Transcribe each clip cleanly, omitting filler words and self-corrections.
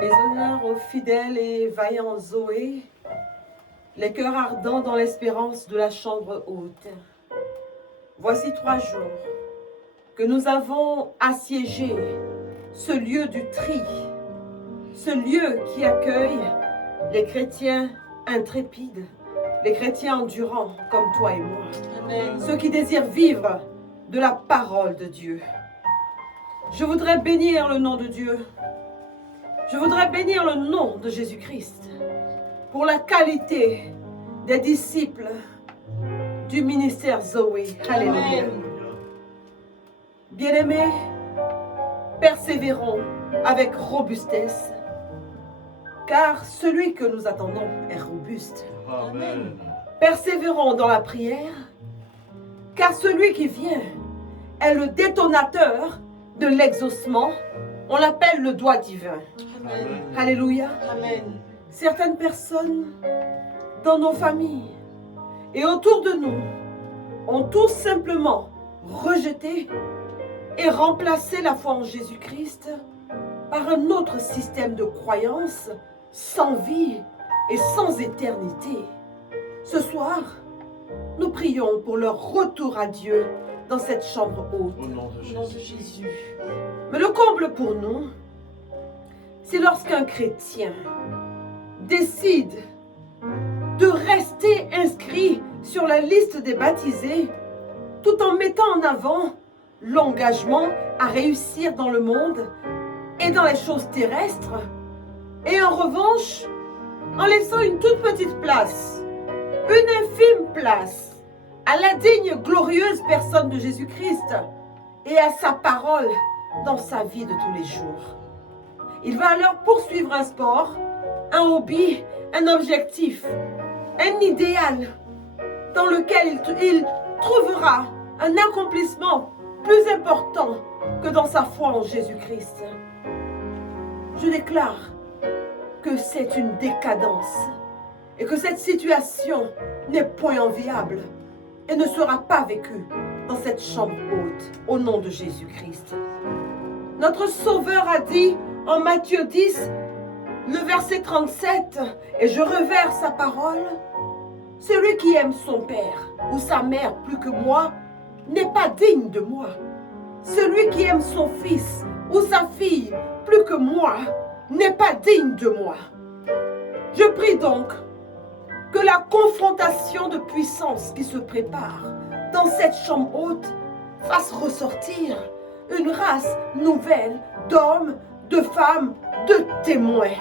Les honneurs aux fidèles et vaillants Zoé, les cœurs ardents dans l'espérance de la chambre haute. Voici 3 jours que nous avons assiégé ce lieu du tri, ce lieu qui accueille les chrétiens intrépides, les chrétiens endurants comme toi et moi. Amen. Ceux qui désirent vivre de la parole de Dieu. Je voudrais bénir le nom de Dieu. Je voudrais bénir le nom de Jésus-Christ pour la qualité des disciples du ministère Zoé. Alléluia. Bien-aimés, persévérons avec robustesse, car celui que nous attendons est robuste. Amen. Persévérons dans la prière, car celui qui vient est le détonateur de l'exaucement. On l'appelle le doigt divin. Amen. Alléluia. Amen. Certaines personnes dans nos familles et autour de nous ont tout simplement rejeté et remplacé la foi en Jésus-Christ par un autre système de croyance sans vie et sans éternité. Ce soir, nous prions pour leur retour à Dieu dans cette chambre haute. Au nom de Jésus. Mais le comble pour nous, c'est lorsqu'un chrétien décide de rester inscrit sur la liste des baptisés tout en mettant en avant l'engagement à réussir dans le monde et dans les choses terrestres, et en revanche, en laissant une toute petite place, une infime place, à la digne, glorieuse personne de Jésus-Christ et à sa parole dans sa vie de tous les jours. Il va alors poursuivre un sport, un hobby, un objectif, un idéal dans lequel il trouvera un accomplissement plus important que dans sa foi en Jésus-Christ. Je déclare que c'est une décadence et que cette situation n'est point enviable et ne sera pas vécue dans cette chambre haute au nom de Jésus-Christ. Notre Sauveur a dit en Matthieu 10, le verset 37, et je reverse sa parole, « Celui qui aime son père ou sa mère plus que moi n'est pas digne de moi. Celui qui aime son fils ou sa fille plus que moi n'est pas digne de moi. » Je prie donc que la confrontation de puissance qui se prépare dans cette chambre haute fasse ressortir une race nouvelle d'hommes, de femmes, de témoins,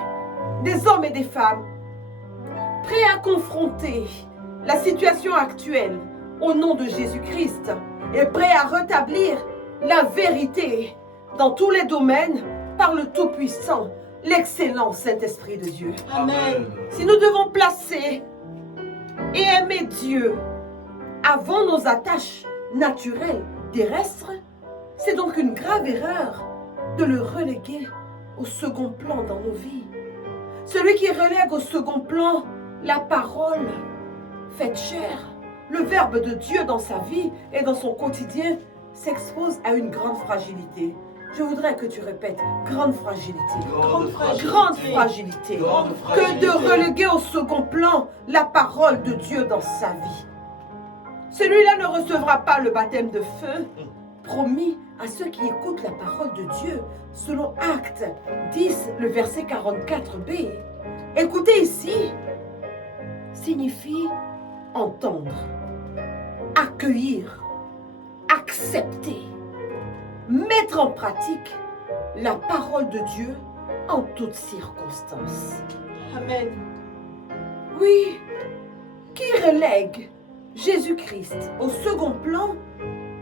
des hommes et des femmes, prêts à confronter la situation actuelle au nom de Jésus-Christ et prêts à rétablir la vérité dans tous les domaines par le Tout-Puissant, l'excellent Saint-Esprit de Dieu. Amen. Si nous devons placer et aimer Dieu avant nos attaches naturelles terrestres, c'est donc une grave erreur de le reléguer au second plan dans nos vies. Celui qui relègue au second plan la parole faite chair, le Verbe de Dieu dans sa vie et dans son quotidien, s'expose à une grande fragilité. Je voudrais que tu répètes, grande fragilité. Grande fragilité. Grande fragilité. Grande fragilité. Que de reléguer au second plan la parole de Dieu dans sa vie. Celui-là ne recevra pas le baptême de feu promis à ceux qui écoutent la parole de Dieu, selon Actes 10, le verset 44b. Écoutez ici, signifie entendre, accueillir, accepter, mettre en pratique la parole de Dieu en toutes circonstances. Amen. Oui, qui relègue Jésus-Christ au second plan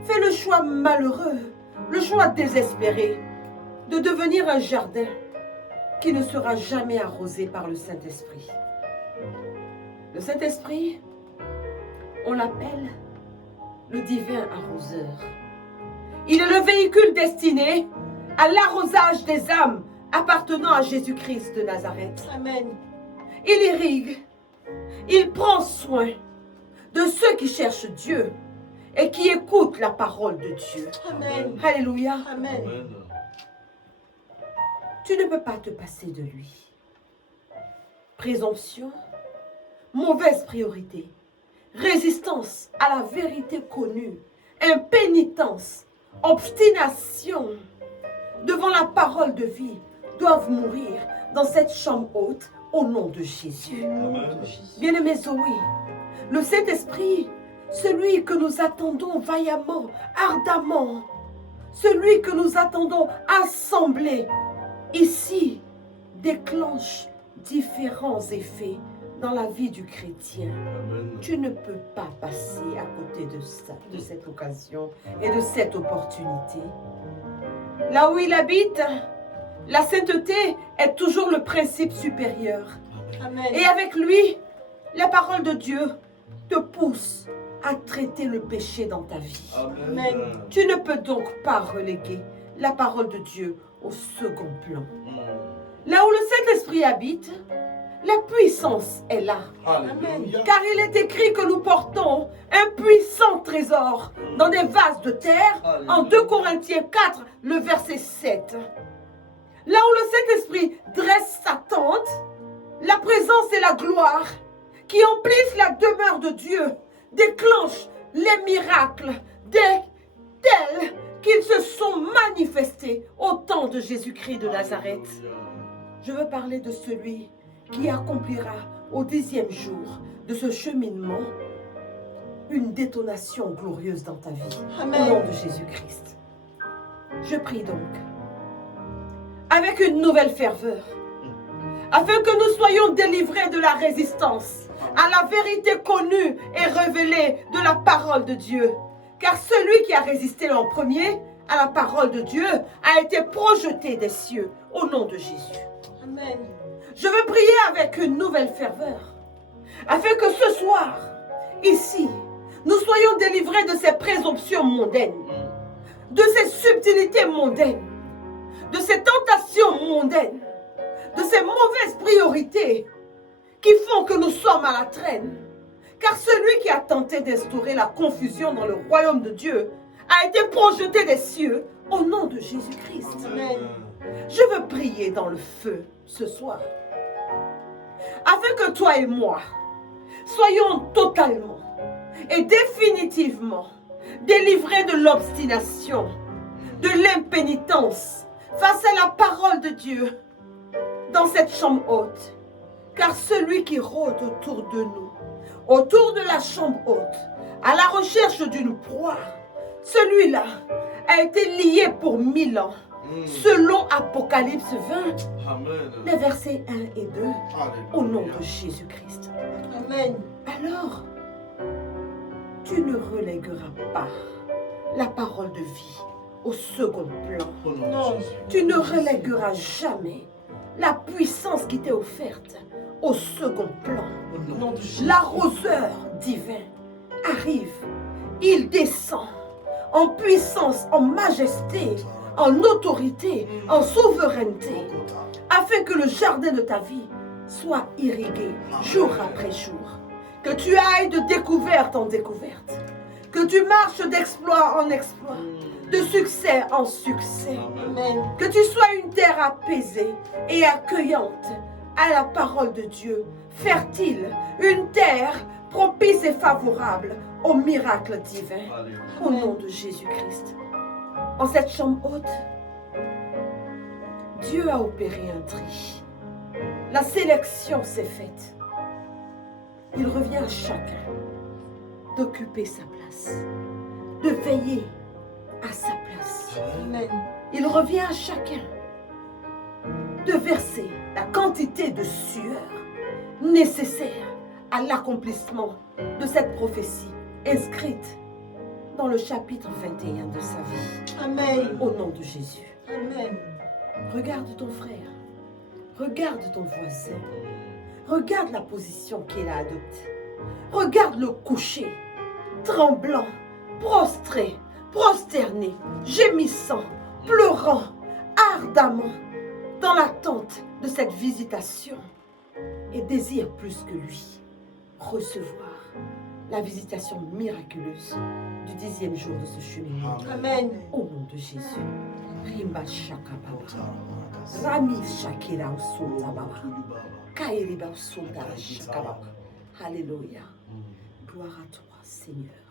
fait le choix malheureux, le choix désespéré de devenir un jardin qui ne sera jamais arrosé par le Saint-Esprit. Le Saint-Esprit, on l'appelle le divin arroseur. Il est le véhicule destiné à l'arrosage des âmes appartenant à Jésus-Christ de Nazareth. Amen. Il irrigue, il prend soin de ceux qui cherchent Dieu et qui écoutent la parole de Dieu. Amen. Alléluia. Amen. Tu ne peux pas te passer de lui. Présomption, mauvaise priorité, résistance à la vérité connue, impénitence, obstination devant la parole de vie doivent mourir dans cette chambre haute au nom de Jésus. Bien-aimés Zoé, le Saint-Esprit, celui que nous attendons vaillamment, ardemment, celui que nous attendons assemblés ici, déclenche différents effets dans la vie du chrétien. Amen. Tu ne peux pas passer à côté de ça, de cette occasion et de cette opportunité. Là où il habite, la sainteté est toujours le principe supérieur. Amen. Et avec lui, la parole de Dieu te pousse à traiter le péché dans ta vie. Amen. Tu ne peux donc pas reléguer la parole de Dieu au second plan. Là où le Saint-Esprit habite, la puissance est là. Alléluia. Car il est écrit que nous portons un puissant trésor dans des vases de terre. En 2 Corinthiens 4, le verset 7. Là où le Saint-Esprit dresse sa tente, la présence et la gloire qui emplissent la demeure de Dieu déclenchent les miracles tels qu'ils se sont manifestés au temps de Jésus-Christ de Nazareth. Je veux parler de celui qui accomplira au 10e jour de ce cheminement une détonation glorieuse dans ta vie. Amen. Au nom de Jésus-Christ. Je prie donc, avec une nouvelle ferveur, afin que nous soyons délivrés de la résistance à la vérité connue et révélée de la parole de Dieu. Car celui qui a résisté en premier à la parole de Dieu a été projeté des cieux au nom de Jésus. Amen. Je veux prier avec une nouvelle ferveur, afin que ce soir, ici, nous soyons délivrés de ces présomptions mondaines, de ces subtilités mondaines, de ces tentations mondaines, de ces mauvaises priorités qui font que nous sommes à la traîne. Car celui qui a tenté d'instaurer la confusion dans le royaume de Dieu a été projeté des cieux au nom de Jésus-Christ. Amen. Je veux prier dans le feu ce soir, afin que toi et moi soyons totalement et définitivement délivrés de l'obstination, de l'impénitence face à la parole de Dieu dans cette chambre haute. Car celui qui rôde autour de nous, autour de la chambre haute, à la recherche d'une proie, celui-là a été lié pour 1000 ans. Selon Apocalypse 20, Amen. les versets 1 et 2, au nom Alléluia. de Jésus-Christ. Amen. Alors, tu ne relègueras pas la parole de vie au second plan. Au nom Non. de Jésus. Tu ne relègueras jamais la puissance qui t'est offerte au second plan. Au nom de Jésus. L'arroseur divin arrive, il descend en puissance, en majesté, en autorité, en souveraineté, afin que le jardin de ta vie soit irrigué jour après jour. Que tu ailles de découverte en découverte, que tu marches d'exploit en exploit, de succès en succès. Amen. Que tu sois une terre apaisée et accueillante à la parole de Dieu, fertile, une terre propice et favorable aux miracles divins. Alléluia. Au nom de Jésus-Christ. En cette chambre haute, Dieu a opéré un tri. La sélection s'est faite. Il revient à chacun d'occuper sa place, de veiller à sa place. Amen. Il revient à chacun de verser la quantité de sueur nécessaire à l'accomplissement de cette prophétie inscrite dans le chapitre 21 de sa vie. Amen. Au nom de Jésus. Amen. Regarde ton frère. Regarde ton voisin. Regarde la position qu'il a adoptée. Regarde le coucher, tremblant, prostré, prosterné, gémissant, pleurant, ardemment, dans l'attente de cette visitation, et désire plus que lui recevoir la visitation miraculeuse du 10e jour de ce cheminement. Amen. Au nom de Jésus. Rimba Shaka Baba. Rami Shakira Usulla Baba. Kairiba Usunda Shakaba. Alléluia. Gloire à toi, Seigneur.